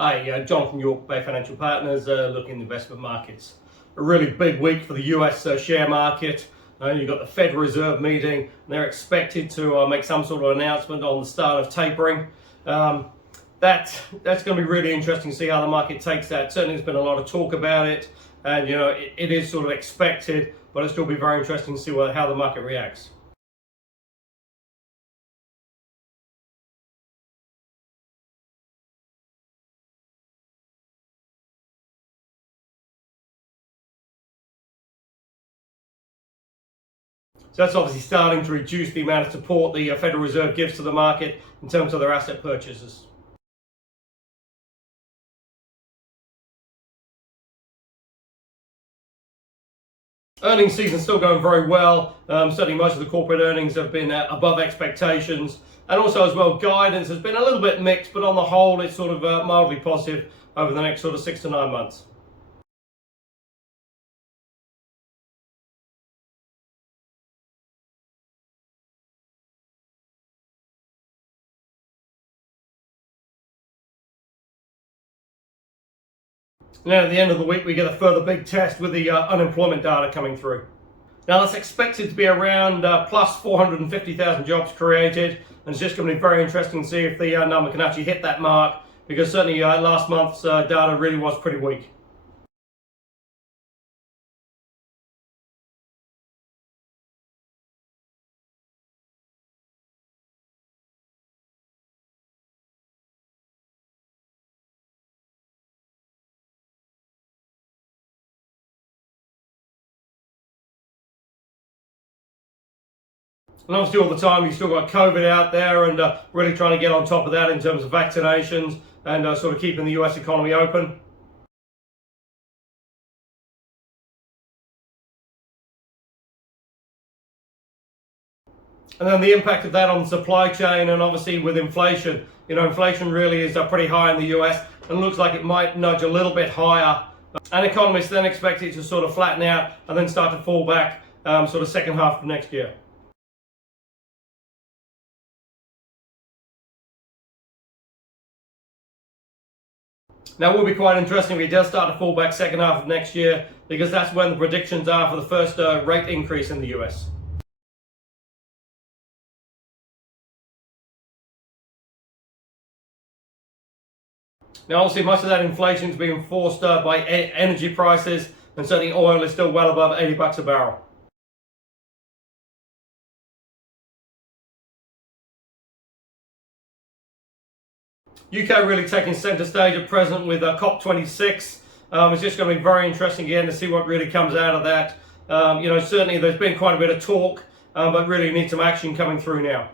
Hi, Jonathan York, Bay Financial Partners, looking at investment markets. A really big week for the US share market. You've got the Federal Reserve meeting. They're expected to make some sort of announcement on the start of tapering. That's going to be really interesting to see how the market takes that. Certainly there's been a lot of talk about it, and it is sort of expected, but it'll still be very interesting to see how the market reacts. So that's obviously starting to reduce the amount of support the Federal Reserve gives to the market in terms of their asset purchases. Earnings season still going very well. Certainly most of the corporate earnings have been above expectations. And also as well, guidance has been a little bit mixed, but on the whole, it's sort of mildly positive over the next sort of 6 to 9 months. Now at the end of the week, we get a further big test with the unemployment data coming through. Now that's expected to be around plus 450,000 jobs created, and it's just going to be very interesting to see if the number can actually hit that mark, because certainly last month's data really was pretty weak. And obviously all the time you've still got COVID out there, and really trying to get on top of that in terms of vaccinations and sort of keeping the US economy open. And then the impact of that on the supply chain, and obviously with inflation. Inflation really is pretty high in the US and looks like it might nudge a little bit higher. And economists then expect it to sort of flatten out and then start to fall back sort of second half of next year. Now, it will be quite interesting if it does start to fall back second half of next year, because that's when the predictions are for the first rate increase in the US. Now, obviously, much of that inflation is being forced by energy prices, and certainly oil is still well above $80 a barrel. UK really taking centre stage at present with COP26. It's just going to be very interesting again to see what really comes out of that. Certainly there's been quite a bit of talk, but really need some action coming through now.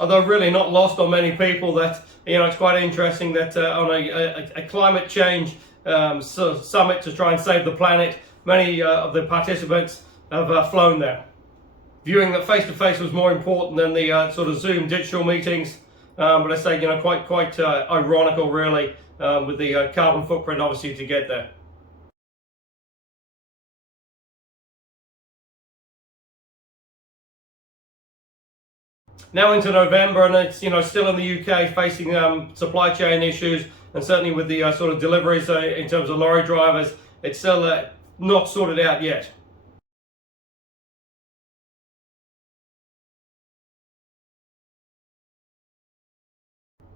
Although really not lost on many people that, it's quite interesting that on a climate change summit to try and save the planet, many of the participants have flown there, viewing that face-to-face was more important than the sort of Zoom digital meetings. But I say, quite ironical really, with the carbon footprint obviously to get there. Now into November, and it's still in the UK facing supply chain issues, and certainly with the sort of deliveries in terms of lorry drivers, it's still not sorted out yet.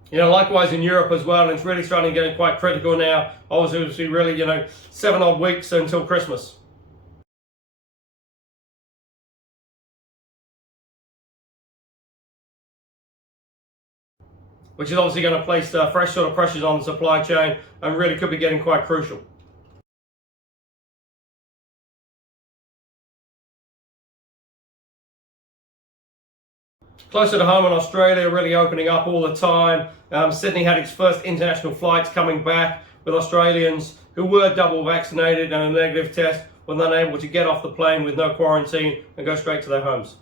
Likewise in Europe as well, and it's really starting to get quite critical now. Obviously, really, 7 odd weeks until Christmas. Which is obviously going to place fresh sort of pressures on the supply chain, and really could be getting quite crucial. Closer to home in Australia, really opening up all the time. Sydney had its first international flights coming back, with Australians who were double vaccinated and a negative test were then able to get off the plane with no quarantine and go straight to their homes.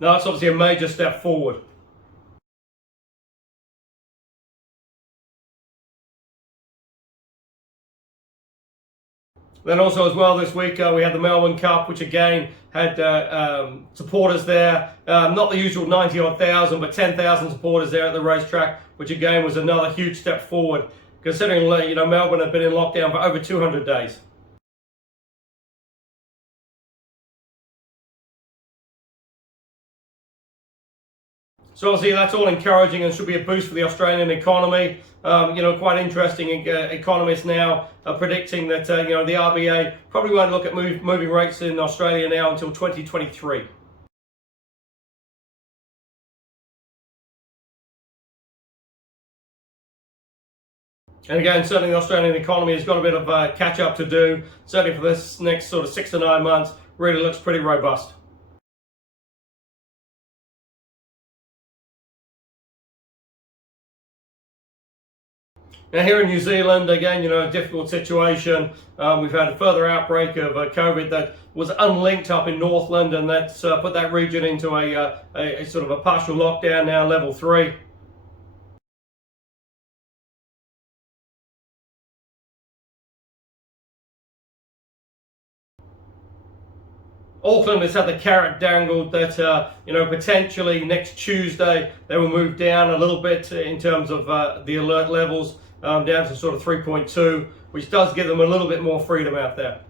Now that's obviously a major step forward. Then also as well this week we had the Melbourne Cup, which again had supporters there. Not the usual 90-odd thousand, but 10,000 supporters there at the racetrack, which again was another huge step forward, considering Melbourne had been in lockdown for over 200 days. So obviously that's all encouraging and should be a boost for the Australian economy. Quite interesting. Economists now are predicting that the RBA probably won't look at moving rates in Australia now until 2023. And again, certainly the Australian economy has got a bit of catch up to do. Certainly for this next sort of 6 to 9 months, really looks pretty robust. Now here in New Zealand, again, a difficult situation. We've had a further outbreak of COVID that was unlinked up in Northland, and that's put that region into a sort of a partial lockdown now, level 3. Auckland has had the carrot dangled that potentially next Tuesday they will move down a little bit in terms of the alert levels. Down to sort of 3.2, which does give them a little bit more freedom out there.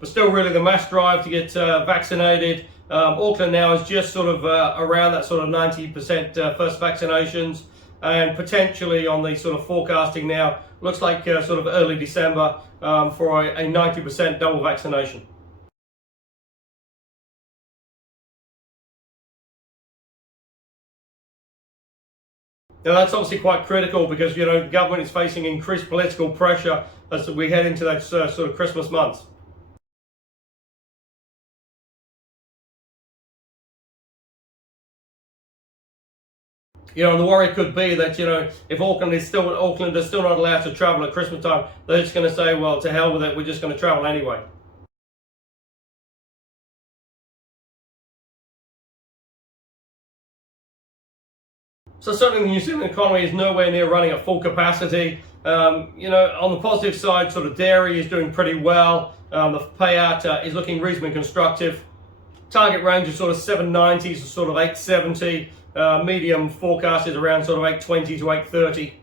But still, really, the mass drive to get vaccinated. Auckland now is just sort of around that sort of 90% first vaccinations, and potentially on the sort of forecasting now, looks like sort of early December for a 90% double vaccination. Now that's obviously quite critical because the government is facing increased political pressure as we head into that sort of Christmas months. And the worry could be that if Auckland is still not allowed to travel at Christmas time, they're just going to say, well, to hell with it, we're just going to travel anyway. So certainly the New Zealand economy is nowhere near running at full capacity. On the positive side, sort of dairy is doing pretty well. The payout is looking reasonably constructive. Target range is sort of 790 to sort of 870. Medium forecast is around sort of 820 to 830.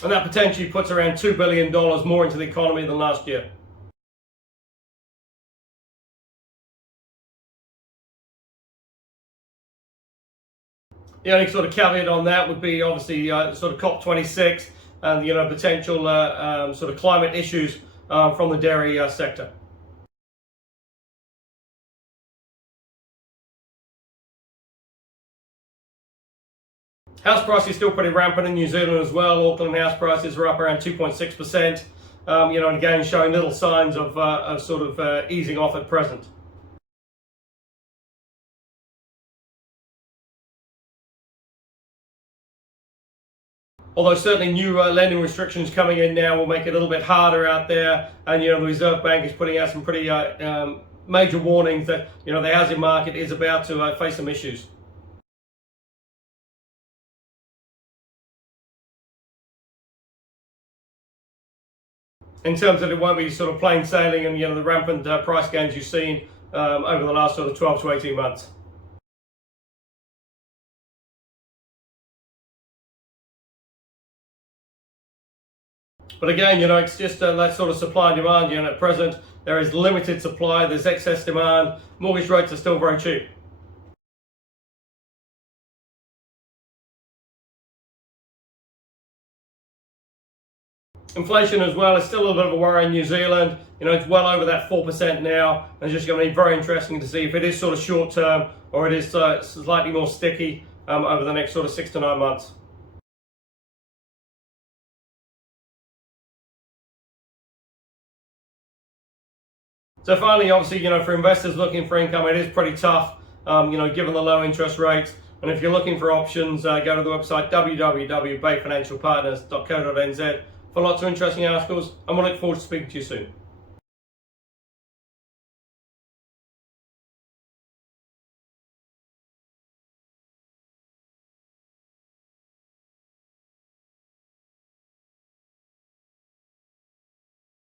And that potentially puts around $2 billion more into the economy than last year. The only sort of caveat on that would be obviously sort of COP26 and potential sort of climate issues from the dairy sector. House prices still pretty rampant in New Zealand as well. Auckland house prices are up around 2.6%. And again showing little signs of sort of easing off at present. Although certainly new lending restrictions coming in now will make it a little bit harder out there, and the Reserve Bank is putting out some pretty major warnings that the housing market is about to face some issues. In terms of it won't be sort of plain sailing and the rampant price gains you've seen over the last sort of 12 to 18 months. But again, it's just that sort of supply and demand. At present there is limited supply, there's excess demand. Mortgage rates are still very cheap. Inflation as well is still a little bit of a worry in New Zealand. It's well over that 4% now. And it's just going to be very interesting to see if it is sort of short term or it is slightly more sticky over the next sort of 6 to 9 months. So finally, obviously, for investors looking for income, it is pretty tough, given the low interest rates. And if you're looking for options, go to the website www.bayfinancialpartners.co.nz for lots of interesting articles, and we'll look forward to speaking to you soon.